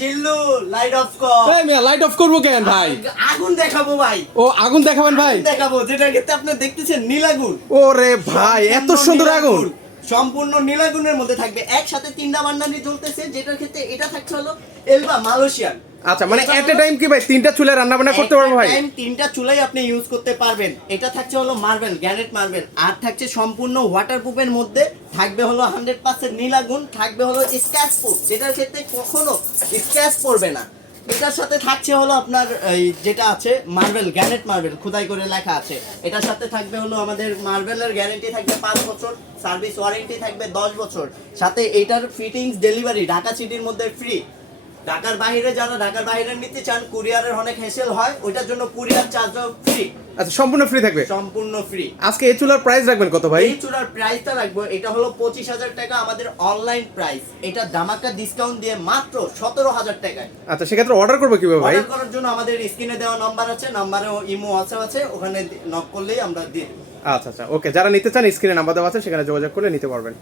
জিল্লু light off কর। এই মিয়া light off করবো কেন ভাই? আগুন দেখাবো ভাই। ও আগুন দেখাবেন ভাই? দেখাবো, যেটা ক্ষেত্রে আপনি দেখতেছেন নীলাগুন। ওরে ভাই এত সুন্দর আগুন! সম্পূর্ণ নীলাগুনের মধ্যে থাকবে, একসাথে 3টা বান্ডানি জ্বলতেছে, যেটার ক্ষেত্রে এটা থাকছে হলো এলবা মালয়েশিয়ান। আচ্ছা মানে এট এ টাইম কি ভাই 3টা চুলায় রান্না বান্না করতে পারবো ভাই? টাইম 3টা চুলাই আপনি ইউজ করতে পারবেন। এটা থাকছে হলো মার্বেল, গ্যানেট মার্বেল, আর থাকছে সম্পূর্ণ ওয়াটারপ্রুফের মধ্যে, থাকবে হলো 100% নীলাগুন, থাকবে হলো স্ক্র্যাচ প্রুফ, যেটার ক্ষেত্রে কখনো স্ক্র্যাচ পড়বে না। এটার সাথে থাকছে হলো আপনার এই যেটা আছে মার্বেল, গ্যানেট মার্বেল খোদাই করে লেখা আছে। এটার সাথে থাকবে হলো আমাদের মার্বেলের গ্যারান্টি থাকবে 5 বছর, সার্ভিস ওয়ারেন্টি থাকবে 10 বছর, সাথে এটার ফিটিংস ডেলিভারি ঢাকা সিটির মধ্যে ফ্রি। ঢাকার বাইরে যারা ঢাকার বাইরে নিতে চান, কুরিয়ারের অনেক হেসেল হয়, ওইটার জন্য কুরিয়ার চার্জও ফ্রি, আচ্ছা সম্পূর্ণ ফ্রি থাকবে? সম্পূর্ণ ফ্রি। আজকে এই চুলার প্রাইস রাখবেন কত ভাই? এই চুলার প্রাইসটা রাখবো, এটা হলো 25,000 টাকা আমাদের অনলাইন প্রাইস। এটা ধামাকা ডিসকাউন্ট দিয়ে মাত্র 17,000 টাকায়। আচ্ছা সেক্ষেত্রে অর্ডার করবো কিভাবে ভাই? অর্ডার করার জন্য আমাদের স্ক্রিনে দেওয়া নাম্বার আছে, নাম্বারে ইমো হোয়াটসঅ্যাপ আছে, ওখানে নক করলেই আমরা দিয়ে দেব। আচ্ছা আচ্ছা ওকে, যারা নিতে চান স্ক্রিনে নাম্বার দেওয়া আছে, সেখানে যোগাযোগ করে নিতে পারবেন।